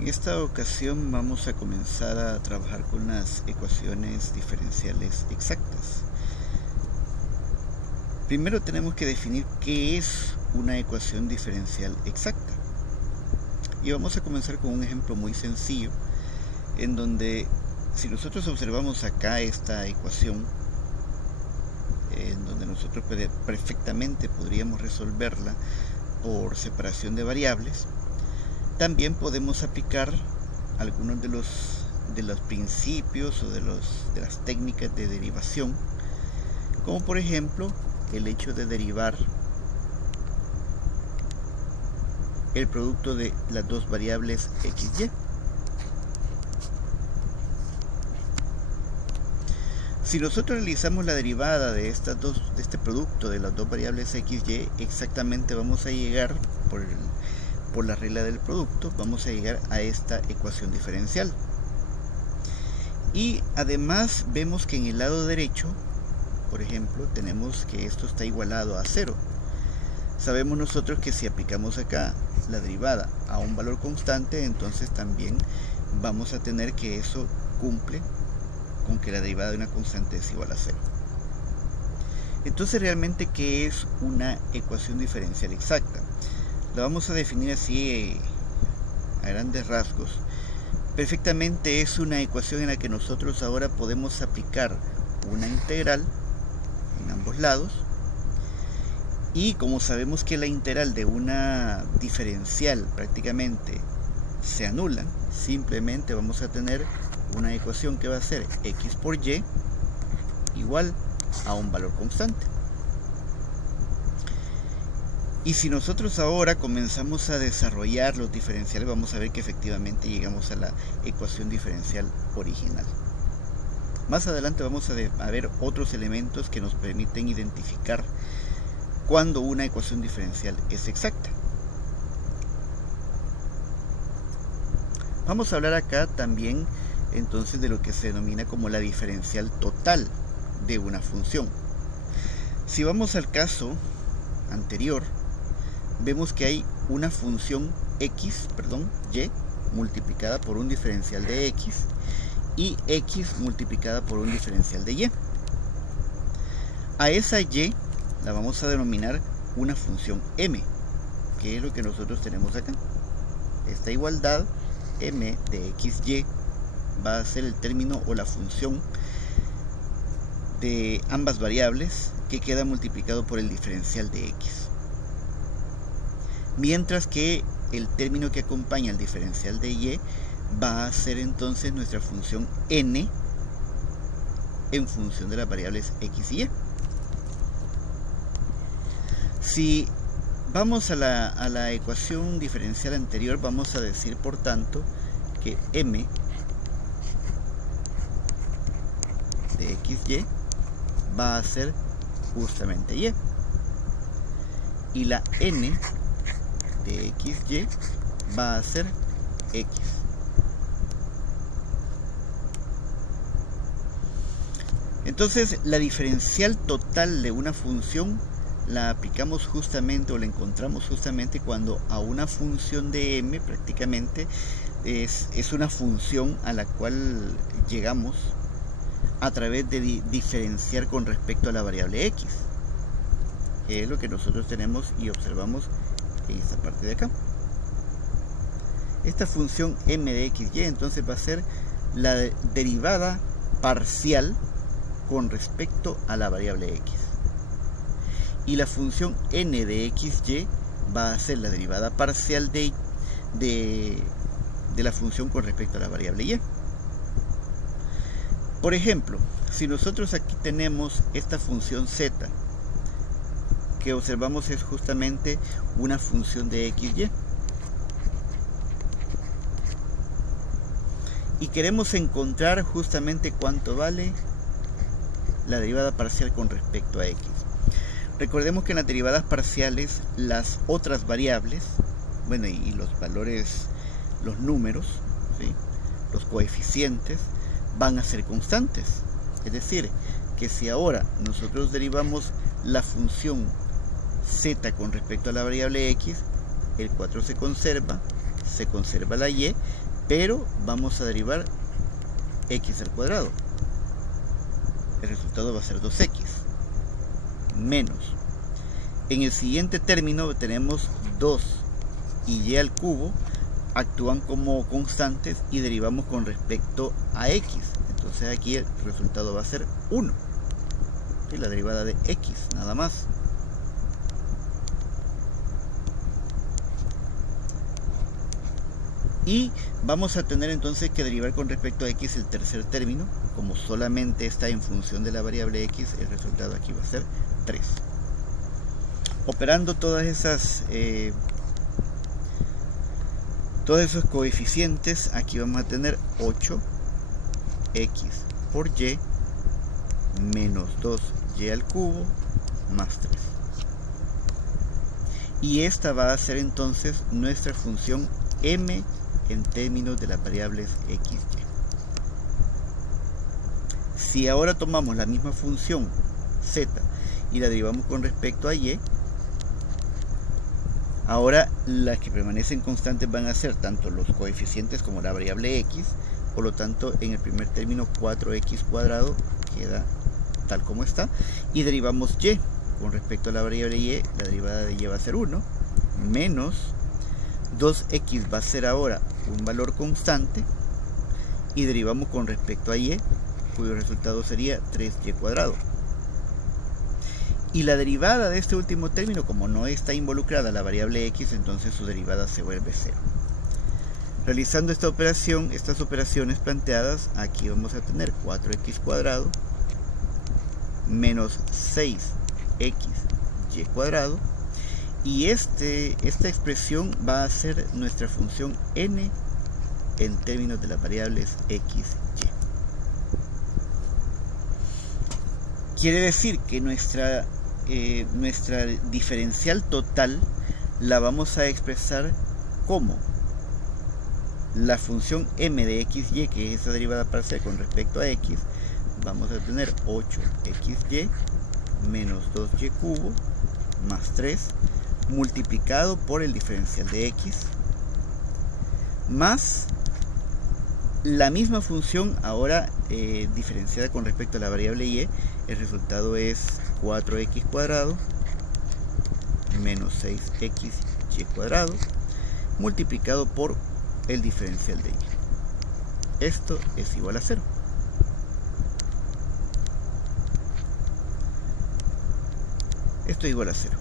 En esta ocasión vamos a comenzar a trabajar con las ecuaciones diferenciales exactas. Primero tenemos que definir qué es una ecuación diferencial exacta. Y vamos a comenzar con un ejemplo muy sencillo, en donde si nosotros observamos acá esta ecuación, en donde nosotros perfectamente podríamos resolverla por separación de variables, también podemos aplicar algunos de los principios o de las técnicas de derivación, como por ejemplo el hecho de derivar el producto de las dos variables x y. Si nosotros realizamos la derivada de este producto de las dos variables x y, exactamente vamos a llegar por la regla del producto, vamos a llegar a esta ecuación diferencial. Y además vemos que en el lado derecho, por ejemplo, tenemos que esto está igualado a 0. Sabemos nosotros que si aplicamos acá la derivada a un valor constante, entonces también vamos a tener que eso cumple con que la derivada de una constante es igual a 0. Entonces, realmente, ¿qué es una ecuación diferencial exacta? La vamos a definir así a grandes rasgos. Perfectamente es una ecuación en la que nosotros ahora podemos aplicar una integral en ambos lados, y como sabemos que la integral de una diferencial prácticamente se anula, simplemente vamos a tener una ecuación que va a ser x por y igual a un valor constante. Y si nosotros ahora comenzamos a desarrollar los diferenciales, vamos a ver que efectivamente llegamos a la ecuación diferencial original. Más adelante vamos a ver otros elementos que nos permiten identificar cuando una ecuación diferencial es exacta. Vamos a hablar acá también entonces de lo que se denomina como la diferencial total de una función. Si vamos al caso anterior, vemos que hay una función y multiplicada por un diferencial de x y x multiplicada por un diferencial de y. A esa y la vamos a denominar una función m, que es lo que nosotros tenemos acá. Esta igualdad m de x y va a ser el término o la función de ambas variables que queda multiplicado por el diferencial de x. Mientras que el término que acompaña al diferencial de y va a ser entonces nuestra función n en función de las variables x y y. Si vamos a la ecuación diferencial anterior, vamos a decir por tanto que m de x y va a ser justamente y, y la n de x y va a ser x. Entonces, la diferencial total de una función la aplicamos justamente, o la encontramos justamente cuando a una función de m prácticamente es una función a la cual llegamos a través de diferenciar con respecto a la variable x, que es lo que nosotros tenemos y observamos en esta parte de acá. Esta función m de x y entonces va a ser la derivada parcial con respecto a la variable x, y la función n de x y va a ser la derivada parcial de la función con respecto a la variable y. Por ejemplo, si nosotros aquí tenemos esta función z, que observamos es justamente una función de x y queremos encontrar justamente cuánto vale la derivada parcial con respecto a x. Recordemos que en las derivadas parciales las otras variables, y los valores, los números, ¿sí?, los coeficientes van a ser constantes. Es decir, que si ahora nosotros derivamos la función z con respecto a la variable x, el 4 se conserva, se conserva la y, pero vamos a derivar x al cuadrado. El resultado va a ser 2x menos. En el siguiente término tenemos 2 y y al cubo actúan como constantes y derivamos con respecto a x. Entonces aquí el resultado va a ser 1. Y la derivada de x, nada más. Y vamos a tener entonces que derivar con respecto a x el tercer término. Como solamente está en función de la variable x, el resultado aquí va a ser 3. Operando todos esos coeficientes, aquí vamos a tener 8x por y menos 2y al cubo más 3. Y esta va a ser entonces nuestra función m en términos de las variables x, y. Si ahora tomamos la misma función z y la derivamos con respecto a y, ahora las que permanecen constantes van a ser tanto los coeficientes como la variable x. Por lo tanto, en el primer término 4x cuadrado queda tal como está, y derivamos y con respecto a la variable y, la derivada de y va a ser 1 menos 2x va a ser ahora un valor constante, y derivamos con respecto a y, cuyo resultado sería 3y cuadrado. Y la derivada de este último término, como no está involucrada la variable x, entonces su derivada se vuelve 0. Realizando esta operación, estas operaciones planteadas, aquí vamos a tener 4x cuadrado menos 6xy cuadrado, y esta expresión va a ser nuestra función n en términos de las variables x, y. Quiere decir que nuestra diferencial total la vamos a expresar como la función m de xy, que es esa derivada parcial con respecto a x. Vamos a tener 8xy menos 2y cubo más 3 multiplicado por el diferencial de x más la misma función ahora diferenciada con respecto a la variable y. El resultado es 4x cuadrado menos 6xy cuadrado multiplicado por el diferencial de y. Esto es igual a 0. Esto es igual a 0.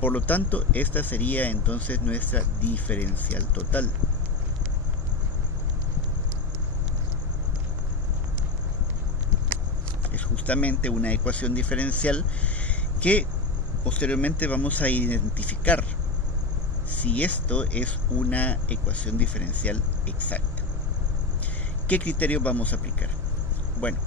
Por lo tanto, esta sería entonces nuestra diferencial total. Es justamente una ecuación diferencial que posteriormente vamos a identificar si esto es una ecuación diferencial exacta. ¿Qué criterios vamos a aplicar? Bueno,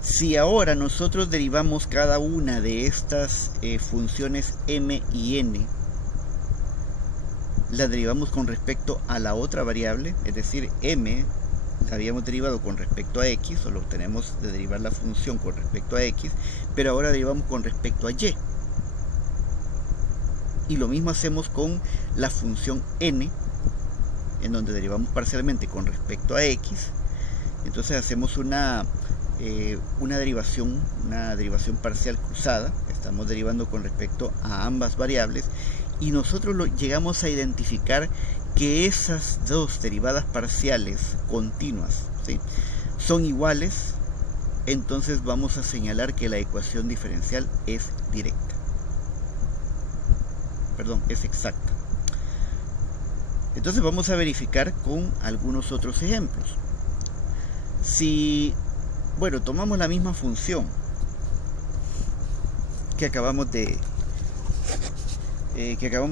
si ahora nosotros derivamos cada una de estas funciones m y n, la derivamos con respecto a la otra variable, es decir, m la habíamos derivado con respecto a x, o lo obtenemos de derivar la función con respecto a x, pero ahora derivamos con respecto a y. Y lo mismo hacemos con la función n, en donde derivamos parcialmente con respecto a x. Entonces hacemos una derivación parcial cruzada. Estamos derivando con respecto a ambas variables, y nosotros llegamos a identificar que esas dos derivadas parciales continuas, ¿sí?, son iguales. Entonces vamos a señalar que la ecuación diferencial es directa. Perdón, es exacta. Entonces vamos a verificar con algunos otros ejemplos. Si, bueno, tomamos la misma función que acabamos de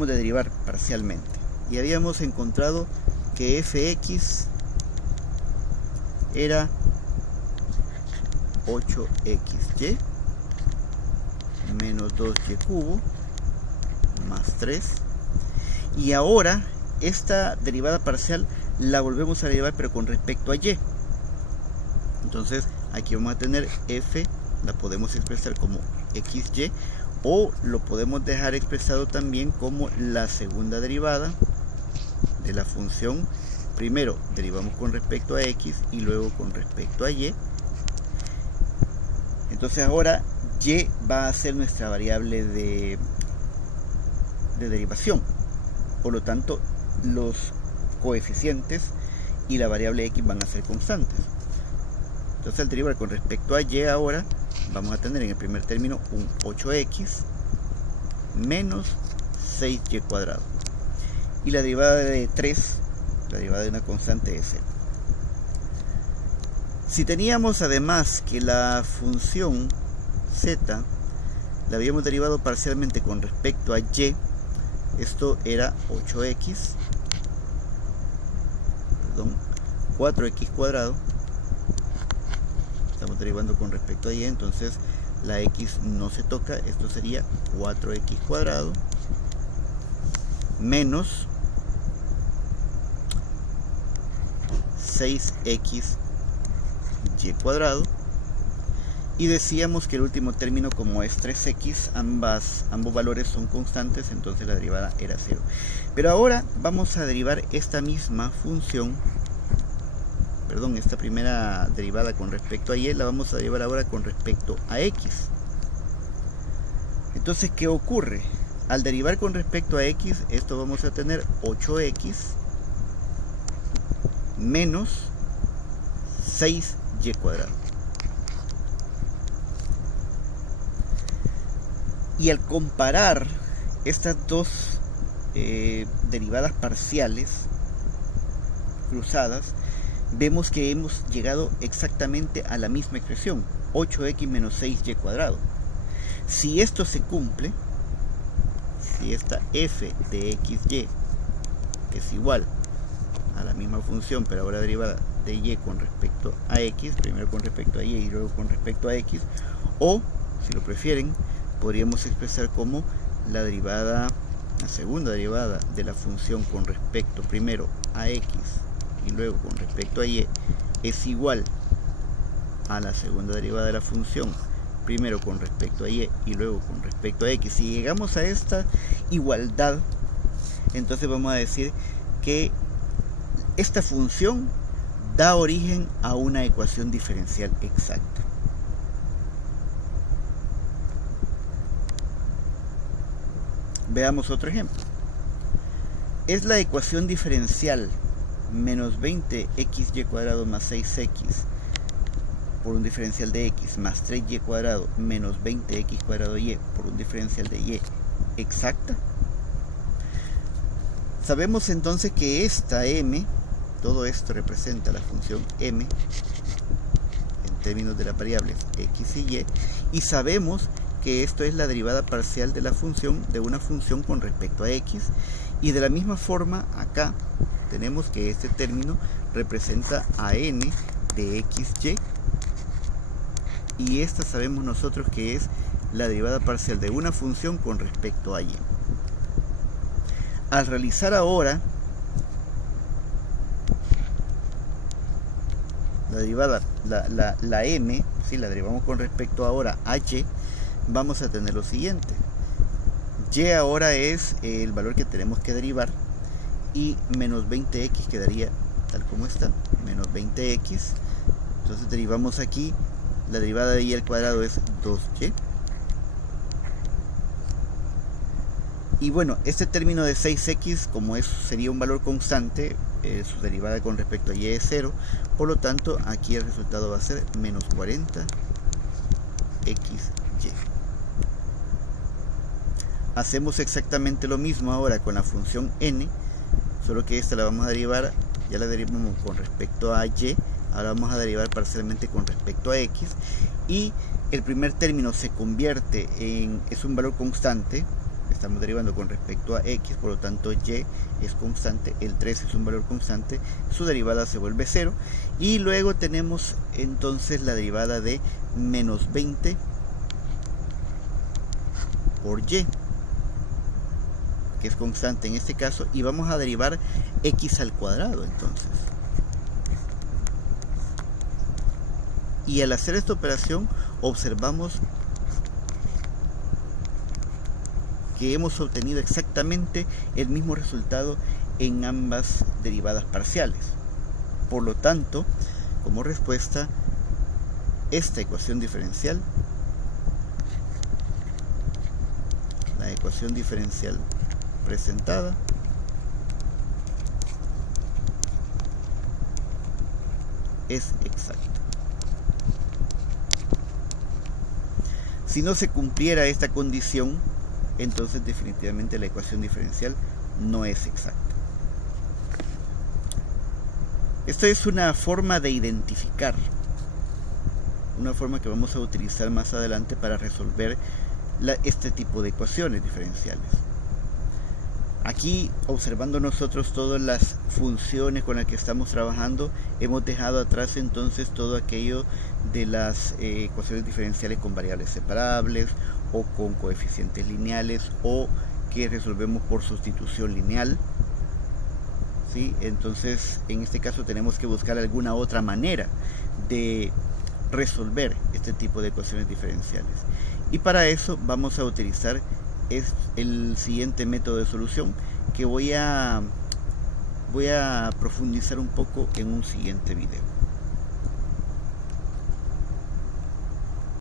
derivar parcialmente, y habíamos encontrado que fx era 8xy menos 2y cubo más 3, y ahora esta derivada parcial la volvemos a derivar pero con respecto a y. Entonces aquí vamos a tener f, la podemos expresar como xy, o lo podemos dejar expresado también como la segunda derivada de la función, primero derivamos con respecto a x y luego con respecto a y. Entonces ahora y va a ser nuestra variable de derivación. Por lo tanto, los coeficientes y la variable x van a ser constantes. Entonces al derivar con respecto a y ahora, vamos a tener en el primer término un 8x menos 6y cuadrado. Y la derivada de 3, la derivada de una constante es 0. Si teníamos además que la función z la habíamos derivado parcialmente con respecto a y, esto era 4x cuadrado. Estamos derivando con respecto a y, entonces la x no se toca, esto sería 4x cuadrado menos 6xy cuadrado. Y decíamos que el último término, como es 3x, ambos valores son constantes, entonces la derivada era 0. Pero ahora vamos a derivar esta misma función, esta primera derivada con respecto a y, la vamos a derivar ahora con respecto a x. Entonces, ¿qué ocurre? Al derivar con respecto a x, esto vamos a tener 8x menos 6y cuadrado. Y al comparar estas dos derivadas parciales cruzadas, vemos que hemos llegado exactamente a la misma expresión, 8x menos 6y cuadrado. Si esto se cumple, si esta f de xy es igual a la misma función, pero ahora derivada de y con respecto a x, primero con respecto a y y luego con respecto a x, o, si lo prefieren, podríamos expresar como la segunda derivada de la función con respecto primero a x y luego con respecto a y es igual a la segunda derivada de la función primero con respecto a y y luego con respecto a x. Si llegamos a esta igualdad, entonces vamos a decir que esta función da origen a una ecuación diferencial exacta. Veamos otro ejemplo. Es la ecuación diferencial menos 20xy cuadrado más 6x por un diferencial de x más 3y cuadrado menos 20x cuadrado y por un diferencial de y exacta. Sabemos entonces que esta m, todo esto representa la función m en términos de las variables x y, y sabemos que esto es la derivada parcial de la función de una función con respecto a x, y de la misma forma acá tenemos que este término representa a n de xy, y esta sabemos nosotros que es la derivada parcial de una función con respecto a y. Al realizar ahora la derivada, la m, si la derivamos con respecto ahora a y, vamos a tener lo siguiente. Y ahora es el valor que tenemos que derivar, y menos 20x quedaría tal como está, menos 20x. Entonces derivamos aquí, la derivada de y al cuadrado es 2y. Y bueno, este término de 6x, como eso sería un valor constante, su derivada con respecto a y es 0, por lo tanto aquí el resultado va a ser menos 40xy. Hacemos exactamente lo mismo ahora con la función n, solo que esta la vamos a derivar, ya la derivamos con respecto a y, ahora vamos a derivar parcialmente con respecto a x, y el primer término se convierte en, es un valor constante, estamos derivando con respecto a x, por lo tanto y es constante, el 3 es un valor constante, su derivada se vuelve 0, y luego tenemos entonces la derivada de menos 20 por y, que es constante en este caso, y vamos a derivar x al cuadrado entonces. Y al hacer esta operación observamos que hemos obtenido exactamente el mismo resultado en ambas derivadas parciales. Por lo tanto, como respuesta, esta ecuación diferencial, la ecuación diferencial presentada, es exacta. Si no se cumpliera esta condición, entonces definitivamente la ecuación diferencial no es exacta. Esta es una forma de identificar, una forma que vamos a utilizar más adelante para resolver este tipo de ecuaciones diferenciales. Aquí, observando nosotros todas las funciones con las que estamos trabajando, hemos dejado atrás entonces todo aquello de las ecuaciones diferenciales con variables separables o con coeficientes lineales o que resolvemos por sustitución lineal. ¿Sí? Entonces, en este caso tenemos que buscar alguna otra manera de resolver este tipo de ecuaciones diferenciales. Y para eso vamos a utilizar el siguiente método de solución que voy a profundizar un poco en un siguiente video.